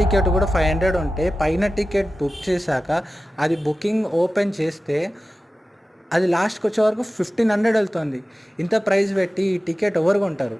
Ticket కూడా 500 ఉంటే పైన టికెట్ బుక్ చేశాక అది బుకింగ్ ఓపెన్ చేస్తే అది లాస్ట్కి వచ్చే వరకు 1500 వెళ్తుంది. ఇంత ప్రైస్ పెట్టి ఈ టికెట్ ఎవరు కొంటారు?